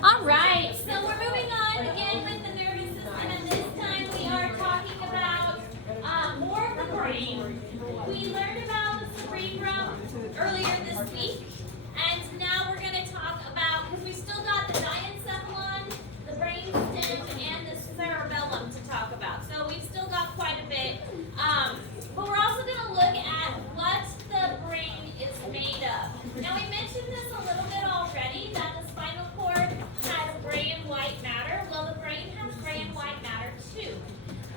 All right, so we're moving on again with the nervous system, and this time we are talking about more of the brain. We learned about the cerebrum earlier this week, and now we're going to talk about, because we still got the diencephalon, the brainstem, and the cerebellum to talk about. So we've still got quite a bit, but we're also going to look at what the brain is made of. Now we mentioned this a little bit already, that the spinal cord has gray and white matter. Well, the brain has gray and white matter too.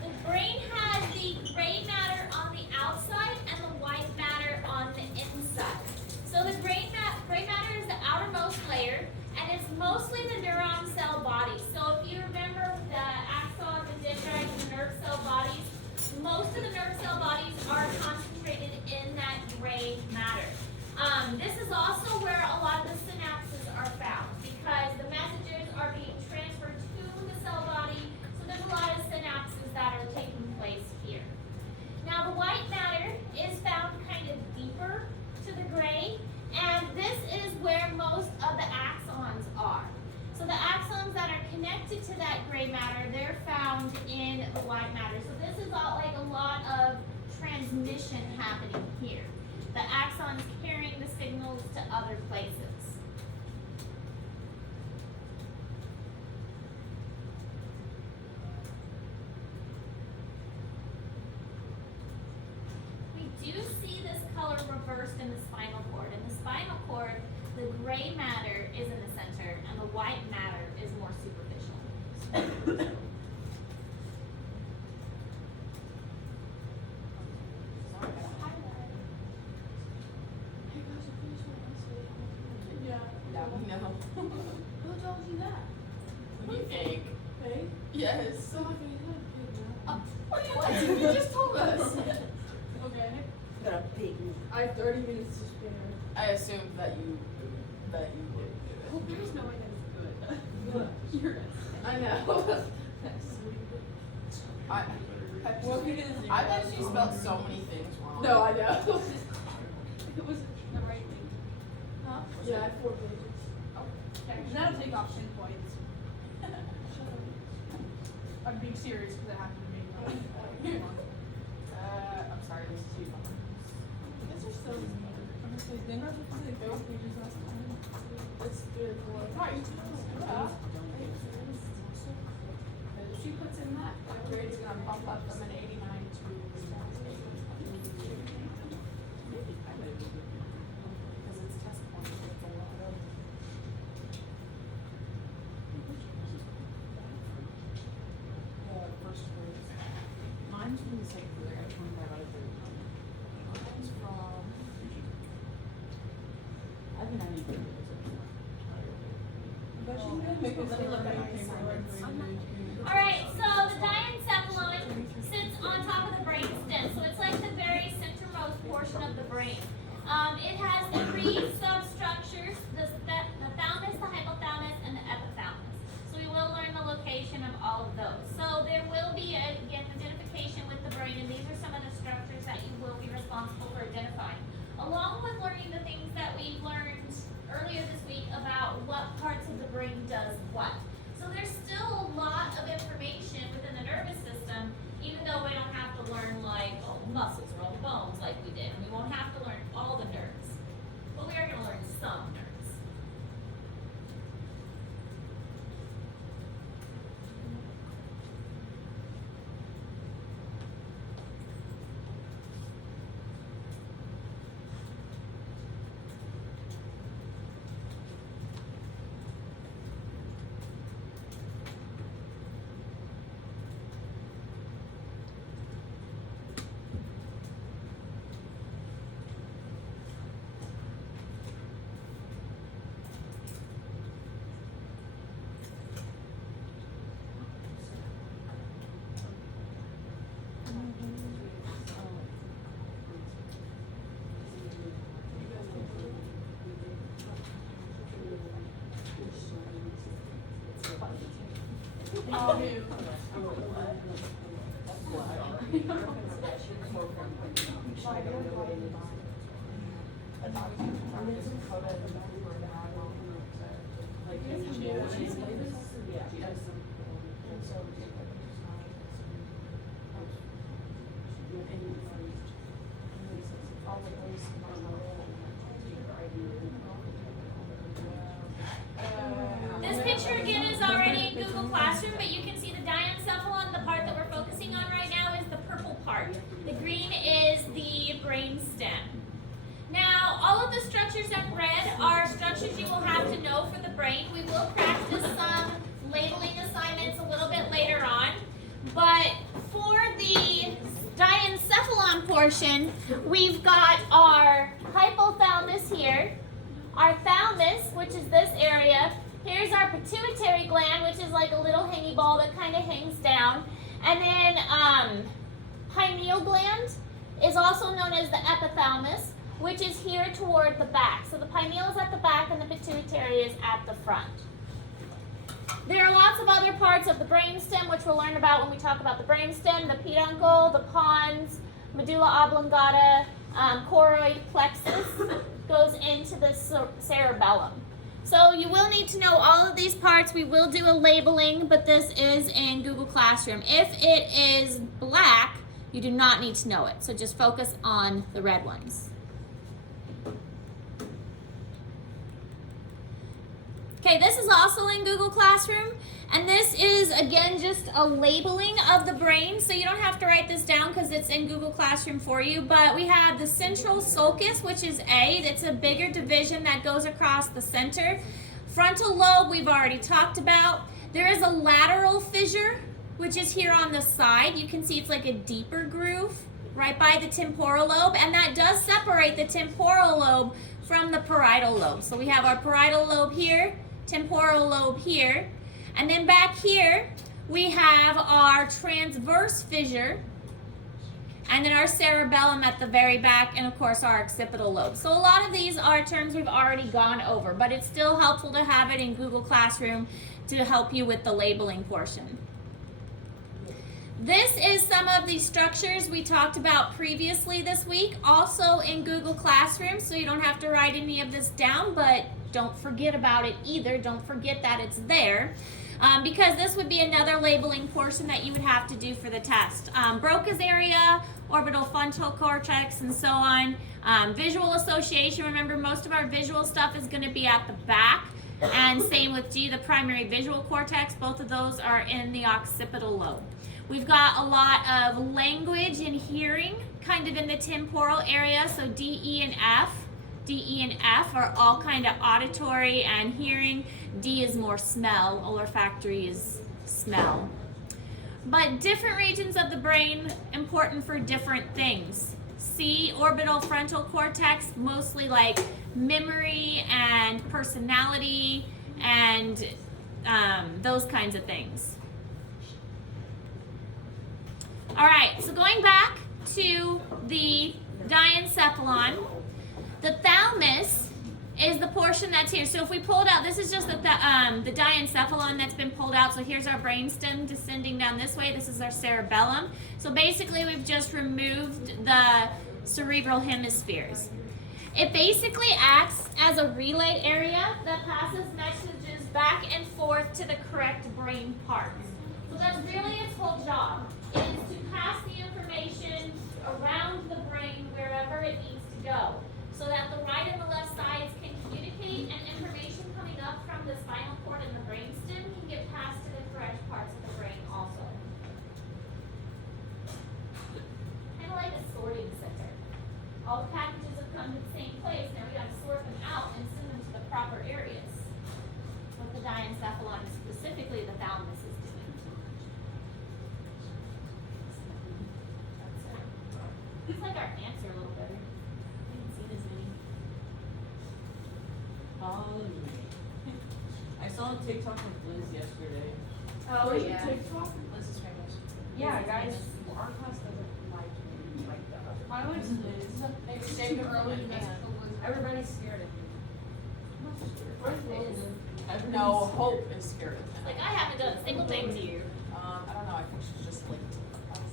The brain has the gray matter on the outside and the white matter on the inside. So the gray matter is the outermost layer, and it's mostly the neuron cell bodies. So if you remember the axon, the dendrite, and the nerve cell bodies, most of the nerve cell bodies are concentrated in that gray matter. This is also where a lot of the synapses are found, because the messages are being transferred to the cell body, so there's a lot of synapses that are taking place here. Now the white matter is found kind of deeper to the gray, and this is where most of the axons are. So the axons that are connected to that gray matter, they're found in the white matter. So this is all like a lot of transmission happening here. The axons carrying the signals to other places. We do see this color reversed in the spinal cord. In the spinal cord, the gray matter is in the center and the white matter is more superficial. Who told you that? What do you think? Hey? Yes. What? You just told us. Okay. Got a big I have 30 minutes to spare. I assumed that you did. Oh, there's no way that's good. You're gonna I know. What if it is? I bet she spelled so many things wrong. No, I know. It was the right thing. Huh? Yeah, I have 4 pages. Okay, that'll take off 10 points. I'm being serious because it happened to me. I'm sorry, this is too fun. You guys are so smart. Honestly, didn't I just say 4 pages last time? It's 3 or 4. Right. If she puts in that, my grade's gonna bump up from an 89 to because it's test points. It's a lot of. The first words. Mine's from the second grade. I got 25 out of 30. Mine's from. I think I need to. But she did make us look at All right, so the diencephalon sits on top of the brainstem, so it's like the very centermost portion of the brain. It has 3 substructures: the thalamus, the hypothalamus, and the epithalamus. So we will learn the location of all of those. So there will be again identification with the brain, and these are some of the structures that you will be responsible for identifying, along with learning the things that we learned earlier this week about what parts of the brain does what. So there's still a lot of information within the nervous system, even though we don't have to learn like all the muscles or all the bones like we did. We won't have to learn all the nerves, but we are going to learn some nerves. Like This picture again is already in Google Classroom, but you can see the diencephalon. The part that we're focusing on right now is the purple part. The green is the brain stem. Now, all of the structures I've read are structures you will have to know for the brain. We will practice some labeling assignments a little bit later on. But for the diencephalon portion, we've got our hypothalamus here, our thalamus, which is this area. Here's our pituitary gland, which is like a little hangy ball that kind of hangs down. And then pineal gland is also known as the epithalamus, which is here toward the back. So the pineal is at the back and the pituitary is at the front. There are lots of other parts of the brainstem, which we'll learn about when we talk about the brainstem: the peduncle, the pons, medulla oblongata, choroid plexus goes into the cerebellum. So you will need to know all of these parts. We will do a labeling, but this is in Google Classroom. If it is black, you do not need to know it. So just focus on the red ones. Okay, this is also in Google Classroom, and this is, again, just a labeling of the brain, so you don't have to write this down because it's in Google Classroom for you, but we have the central sulcus, which is A. It's a bigger division that goes across the center. Frontal lobe, we've already talked about. There is a lateral fissure, which is here on the side. You can see it's like a deeper groove right by the temporal lobe, and that does separate the temporal lobe from the parietal lobe. So we have our parietal lobe here, temporal lobe here, and then back here we have our transverse fissure, and then our cerebellum at the very back, and of course our occipital lobe. So a lot of these are terms we've already gone over, but it's still helpful to have it in Google Classroom to help you with the labeling portion. This is some of the structures we talked about previously this week, also in Google Classroom, so you don't have to write any of this down, but don't forget about it either. Don't forget that it's there, because this would be another labeling portion that you would have to do for the test. Broca's area, orbital frontal cortex, and so on. Visual association, remember most of our visual stuff is going to be at the back, and same with G, the primary visual cortex. Both of those are in the occipital lobe. We've got a lot of language and hearing kind of in the temporal area, so D, E, and F. D, E, and F are all kind of auditory and hearing. D is more smell, olfactory is smell. But different regions of the brain important for different things. C, orbital frontal cortex, mostly like memory and personality and those kinds of things. All right, so going back to the diencephalon, the thalamus is the portion that's here. So if we pulled out, this is just the diencephalon that's been pulled out. So here's our brainstem descending down this way. This is our cerebellum. So basically we've just removed the cerebral hemispheres. It basically acts as a relay area that passes messages back and forth to the correct brain parts. So that's really its whole job, is to pass the information around the brain wherever it needs to go, so that the right and the left sides can communicate, and information coming up from the spinal cord and the brainstem can get passed to the correct parts of the brain also. Kind of like a sorting center. All the packages have come to the same place. Now we got to sort them out and send them to the proper areas. What the diencephalon, specifically the thalamus, is doing. It's like our answer a little better. We haven't seen as many. I saw a TikTok of Liz yesterday. Oh, Where's yeah. your TikTok? Liz is famous. Yeah, guys, our class doesn't like that. I went to Liz. They stayed early and Everybody's scared of Liz. you. No, Hope is scared of him. Like, I haven't done a single thing to you. I don't know, I think she's just linked to the class.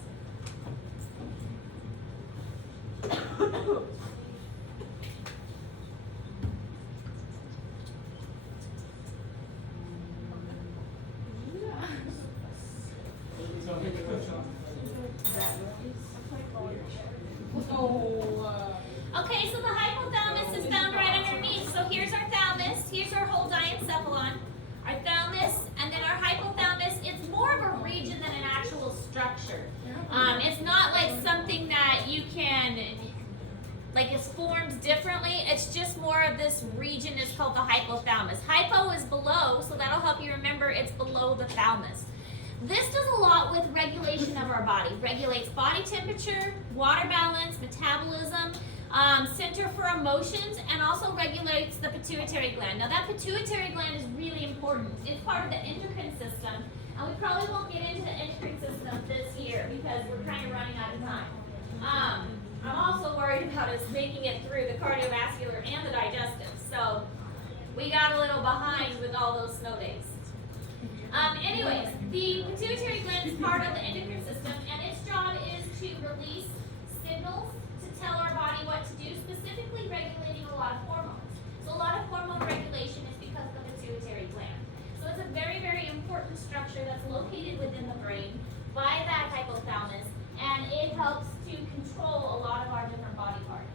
Okay, so the hypothalamus is found right underneath. So here's our thalamus, here's our whole diencephalon, our thalamus, and then our hypothalamus. It's more of a region than an actual structure. It's not like something that you can, like it's formed differently. It's just more of this region is called the hypothalamus. Hypo is below, so that'll help you remember it's below the thalamus. This does a lot with regulation of our body. Regulates body temperature, water balance, metabolism, center for emotions, and also regulates the pituitary gland. Now that pituitary gland is really important. It's part of the endocrine system, and we probably won't get into the endocrine system this year because we're kind of running out of time. I'm also worried about us making it through the cardiovascular and the digestive, so we got a little behind with all those snow days. Anyways, the pituitary gland is part of the endocrine system, and its job is to release signals to tell our body what to do, specifically regulating a lot of hormones. So a lot of hormone regulation is because of the pituitary gland. So it's a very, very important structure that's located within the brain by that hypothalamus, and it helps to control a lot of our different body parts.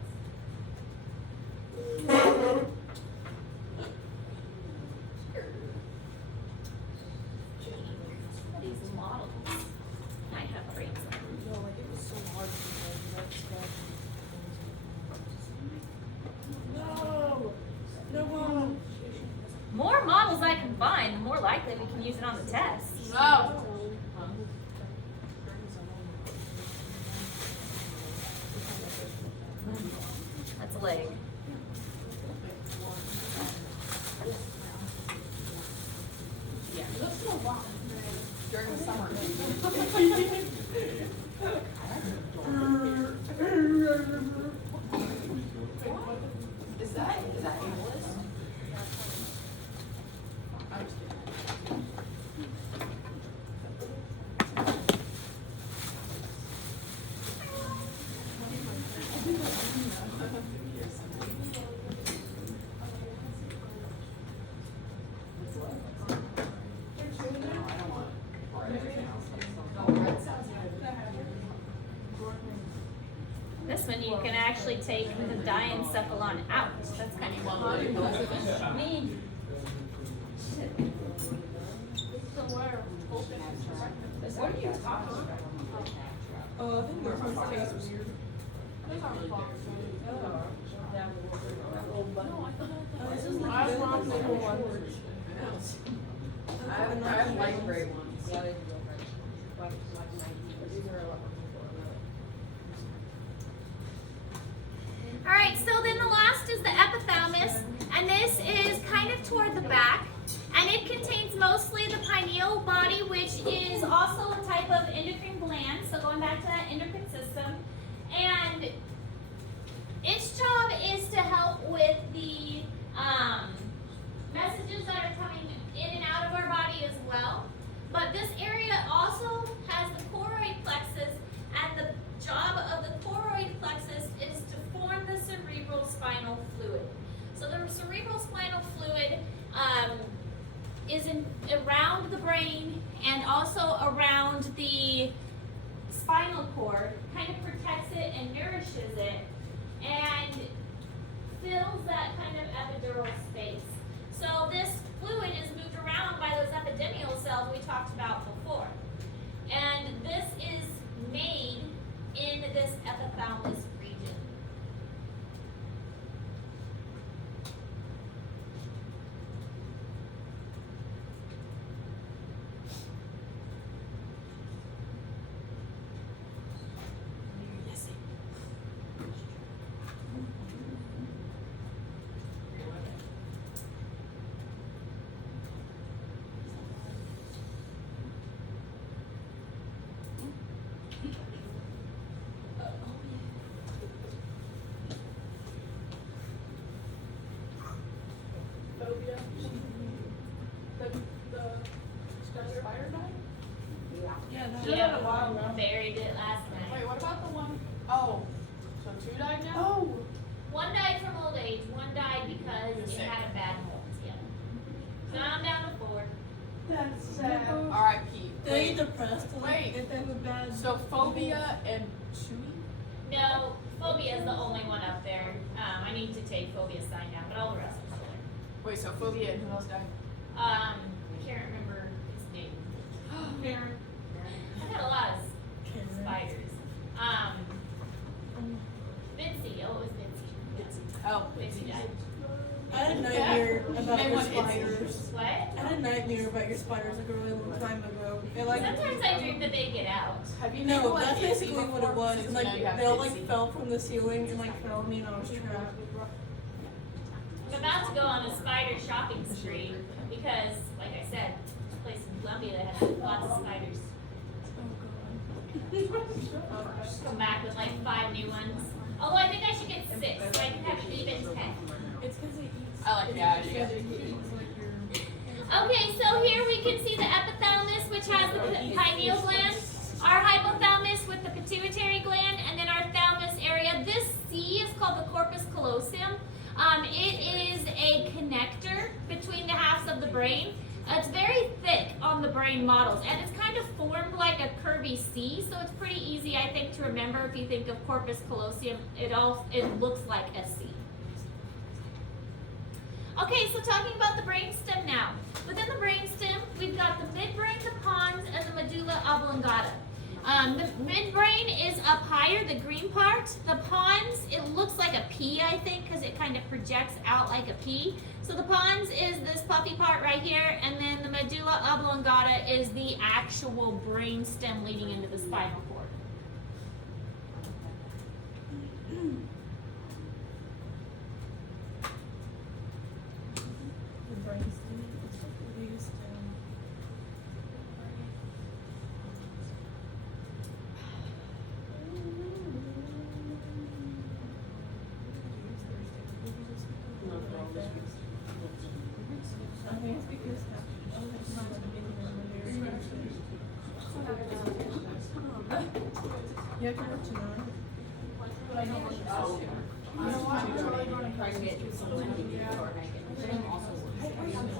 These models might have brains. No, like it was so hard to do that stuff. No! No one! More models I can find, the more likely we can use it on the test. No. That's a leg. Yeah. It looks so long during the summer. Is that analyst? I'm just kidding. This one you can actually take the diencephalon out. That's kind of cool. Me. What are you talking about? I think their first taste weird. I have light gray ones. All right, so then the last is the epithalamus, and this is kind of toward the back, and it contains mostly the pineal body, which is also a type of endocrine gland, so going back to that endocrine system, and its job is to help with the messages that are coming in and out of our body as well, but this area also has the choroid plexus, and the job of the choroid plexus is to form the cerebral spinal fluid. So the cerebral spinal fluid is around the brain and also around the spinal cord, kind of protects it and nourishes it and fills that kind of epidural space. So this fluid is moved around by those epididymal cells we talked about before. And this is made in this epithalamus region. Phobia. The spider died? Yeah, no. Yep, buried it last night. Wait, what about the one? Oh, so 2 died now? Oh! One died from old age, one died because it had a bad mold. Yeah. So now I'm down to 4. That's sad. R.I.P. They depressed. Wait. If they were bad. So phobia and chewy? No, phobia is the only one up there. I need to take phobia sign down, but all the rest are still there. Wait, so phobia and who else died? I can't remember his name. Karen. I've had a lot of spiders. Bitsy, oh, it was Bitsy. Oh, Bitsy died. I had a nightmare about Name your one insect. spiders. What? I had a nightmare about your spiders like a really long time ago. It, like, Sometimes I dream that they get out. Have you no, never that's like basically Itsy what it before? was. Since And you know like you have they all Itsy. like fell from the ceiling and like fell on me and I was trapped. I'm about to go on a spider shopping spree because, like I said, this place in Columbia that has lots of spiders. Come back with like 5 new ones. Although I think I should get 6, so I can have an even 10. It's because it eats. I like the idea. It eats like your. Okay, so here we can see the epithalamus, which has the pineal gland, our hypothalamus with the pituitary gland, and then our thalamus area. This C is called the corpus callosum. It is a connector between the halves of the brain. It's very thick on the brain models, and it's kind of formed like a curvy C, so it's pretty easy, I think, to remember if you think of corpus callosum. It looks like a C. Okay, so talking about the brainstem now. Within the brainstem, we've got the midbrain, the pons, and the medulla oblongata. The midbrain is up higher, the green part. The pons, it looks like a P, I think, because it kind of projects out like a P. So the pons is this puffy part right here, and then the medulla oblongata is the actual brainstem leading into the spinal cord. The brainstem. It's like the biggest. I think it's because you have to work tonight. But I don't like that. You know what? I'm really going to try to get someone to be before I get.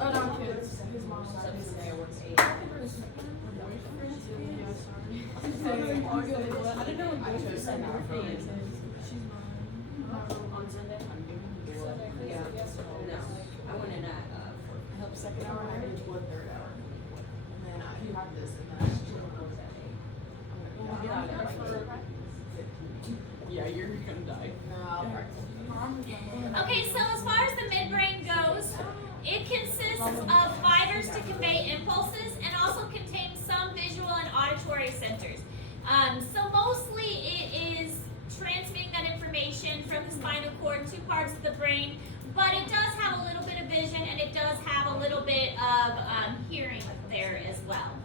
Oh, no, kids. His mom said his day works 8. I didn't know what I chose Sunday. she's mine. On Sunday? I'm doing Sunday. Yeah. No, I went in at, I helped second hour and I did blood third hour. And then I do have this and then I should close at 8. I'm gonna get out of there by 15. Yeah, you're gonna die. No, I'll practice. Okay, so as far as the midbrain goes, it consists of fibers to convey impulses and also contains some visual and auditory centers. So mostly it is transmitting that information from the spinal cord to parts of the brain, but it does have a little bit of vision and it does have a little bit of hearing there as well.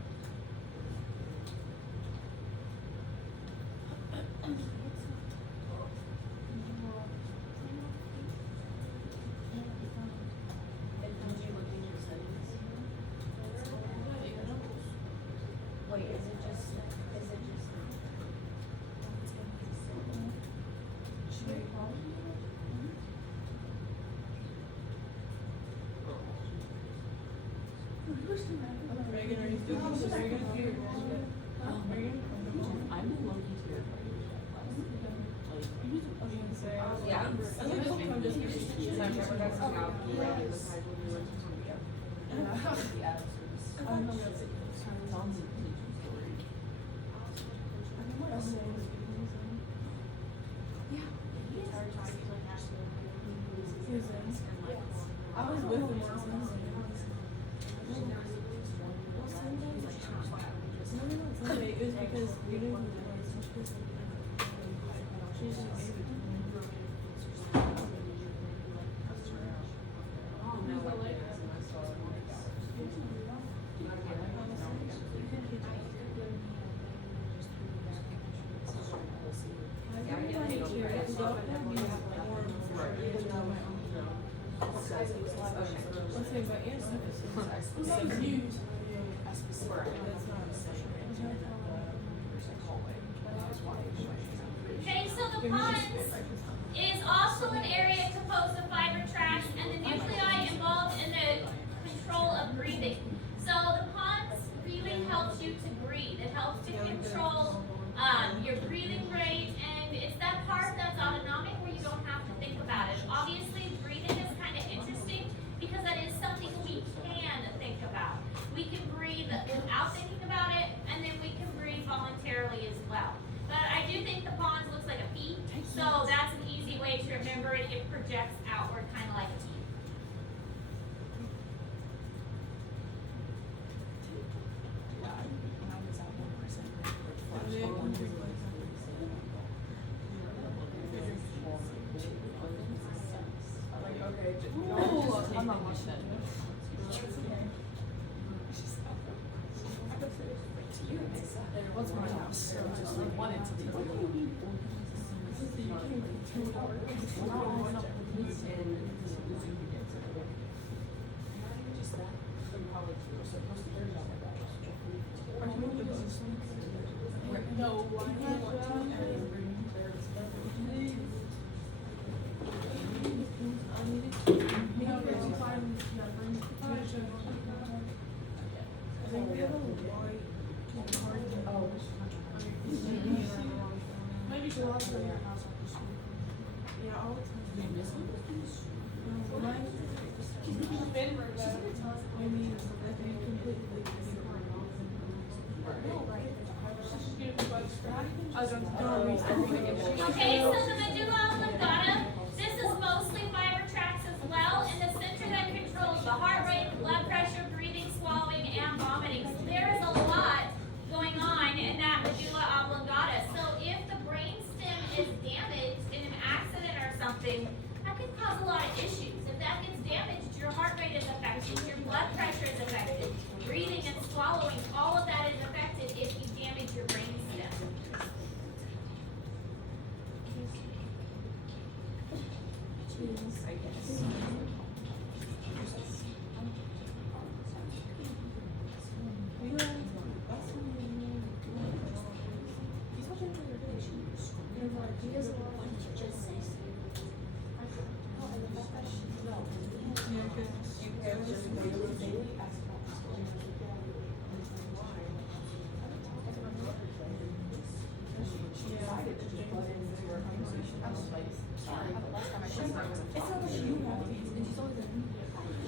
Wait, is it just? Megan, are you still are you gonna do your bullshit? Are you gonna I'm in low-key terrified of that. Like, Yeah. I think I'm just So I've never got some out. sounds like a teaching story. I was with him once. Sunday, it was because we knew who it was. She just gave it to me. Let's say my aunt's Okay, so the pons is also an area composed of fiber tracts and the nuclei involved in the control of breathing. So the pons really helps you to breathe. It helps to control your breathing rate and And it's that part that's autonomic where you don't have to think about it. Obviously, breathing is kind of interesting because that is something we can think about. We can breathe without thinking about it, and then we can breathe voluntarily as well. But I do think the pons looks like a P, so that's an easy way to remember it. It projects outward, kind of like a T. When I was at 1%, And then one drink like like, okay, Ooh, I'm not watching that. What's my house? So just like wanted to be. Just that from college, we were supposed to learn about that. No, Maybe she lost her in her house after school. Yeah, all the time. I mean, I think completely. Okay, so the medulla oblongata, this is mostly fiber tracts as well, and the center that controls the heart rate, blood pressure, breathing, swallowing, and vomiting. So there is a lot going on in that medulla oblongata. So if the brainstem is damaged in an accident or something, that could cause a lot of issues. If that gets damaged, your heart rate is affected, your blood pressure is affected, breathing and swallowing, all of that is affected if you damage your brainstem. I guess.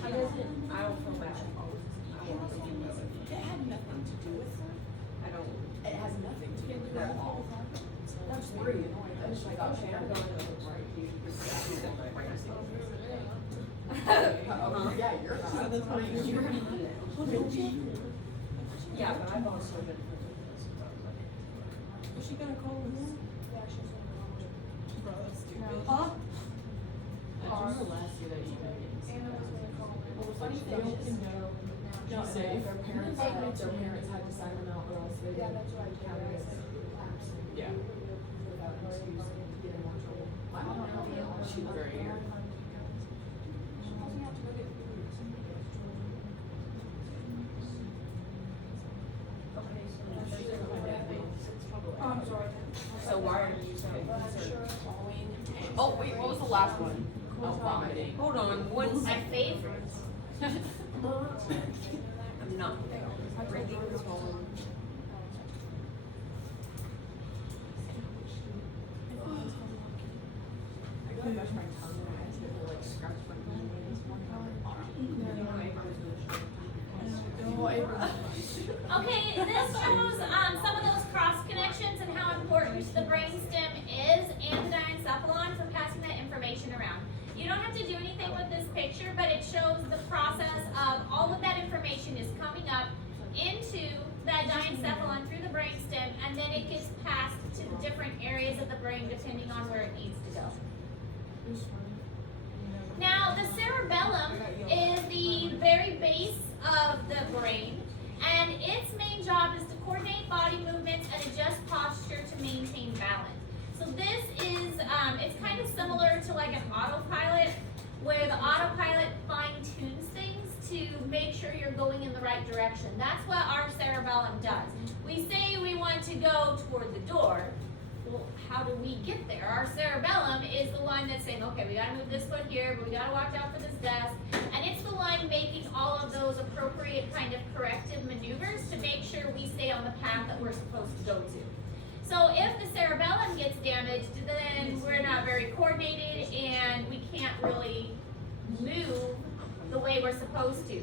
I don't feel bad. It had nothing to do with her. It has nothing to do with her at all. That's really annoying. I was like, okay, I'm going to look right here. Yeah, you're not. That's what yeah, but I've also been. Is she gonna call us? Bro, that's stupid. Huh? I remember last year that you made it. Well, the funny thing is, she said if their parents had to sign them out or else they didn't count it as absent. Yeah. Without an excuse to get in more trouble. I don't know. She's very weird. Oh, I'm sorry. So why are you saying oh wait, what was the last one? Oh, vomiting. Hold on, one My favorite. I'm not. Drinking this one. I gotta brush my tongue and I accidentally like scratch my tongue this one Okay, this shows some of those cross connections and how important the brainstem is and the diencephalon for passing that information around. You don't have to do anything with this picture, but it shows the process of all of that information is coming up into that diencephalon through the brainstem, and then it gets passed to the different areas of the brain depending on where it needs to go. Now, the cerebellum is the very base of the brain, and its main job is to coordinate body movements and adjust posture to maintain balance. So this is, it's kind of similar to like an autopilot, where the autopilot fine-tunes things to make sure you're going in the right direction. That's what our cerebellum does. We say we want to go toward the door. Well, how do we get there? Our cerebellum is the one that's saying, okay, we gotta move this foot here, but we gotta watch out for this desk. And it's the one making all of those appropriate kind of corrective maneuvers to make sure we stay on the path that we're supposed to go to. So if the cerebellum gets damaged, then we're not very coordinated and we can't really move the way we're supposed to.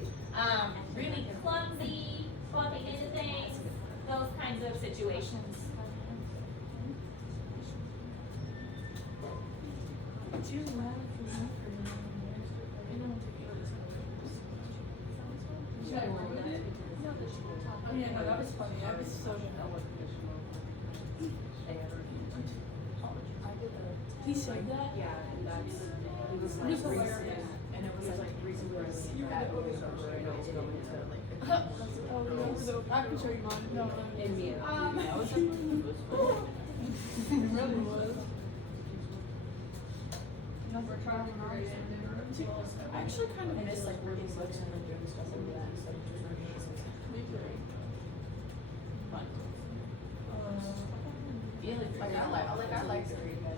Really clumsy, bumping into things, those kinds of situations. Too loud for me. Oh yeah, no, that was funny. I was so He said that? Yeah, and that's, it was It like was hilarious. recent, and it was like recent where that was over and I was going to like. Oh, no, I can show you mine. No, In me. It really was. Number trial and I actually kind of miss like reading books and like doing stuff like that instead of just reading books. Fun. Yeah, like I like to read, but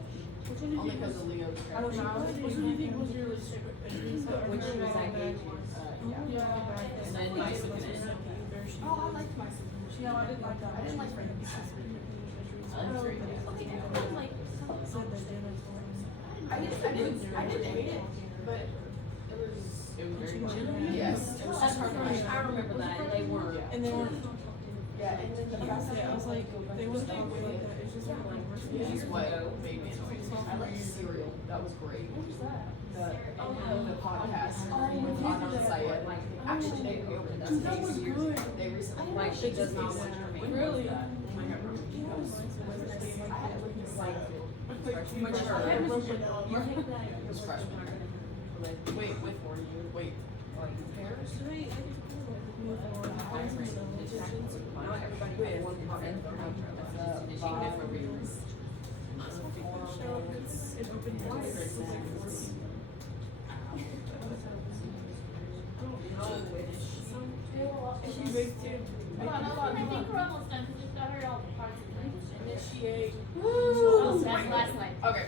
only because of Leo's I don't know. Which one do you think was your least favorite? Which was that age? Yeah. And then my significant. Oh, I liked my sister. No, I didn't like that. I didn't like Frankie. I didn't hate it, but it was It was very chilly. Yes. It was That's hard to read. I remember that. They were. And they weren't. yeah, and then the past Yeah, I was like, they wouldn't talk like that. It's just like Which is what made me annoyed. I like Serial. That was great. what was that? The podcast with Anand Syed. Actually, they reopened that. That was good. They recently. Like she does not watch her main. Really? I had to look at Seinfeld. Which Her. I It was was freshman. Wait, with or you? Wait. Paris? Not everybody had one comment. Different reasons. it opened twice. She baked too. Hold on, I think we're almost done because we've got her all the parts of the language. And then she Initiate. Oh, that's the last slide. Okay.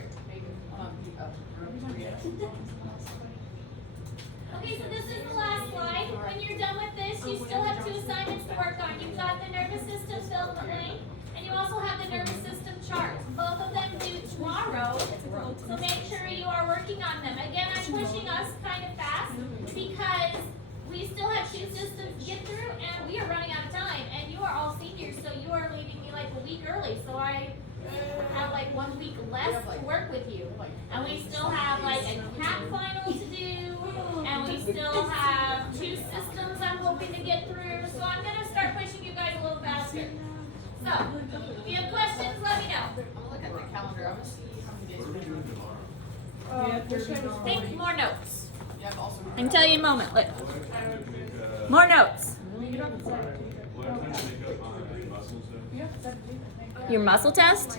Okay, so this is the last slide. When you're done with this, you still have 2 assignments to work on. You've got the nervous system fill in the blank, and you also have the nervous system chart. Both of them due tomorrow, so make sure you are working on them. Again, I'm pushing us kind of fast because we still have 2 systems to get through, and we are running out of time. And you are all seniors, so you are leaving me like a week early. So I have like 1 week less to work with you, and we still have like a CAP final to do, and we still have 2 systems I'm hoping to get through. So I'm gonna start pushing you guys a little faster. So if you have questions, let me know. I'm gonna look at the calendar. I'm gonna see how many days we're doing. Think more notes. Yeah, I've also. I can tell you in a moment. Look. More notes. Yeah, 17, I think. Your muscle test?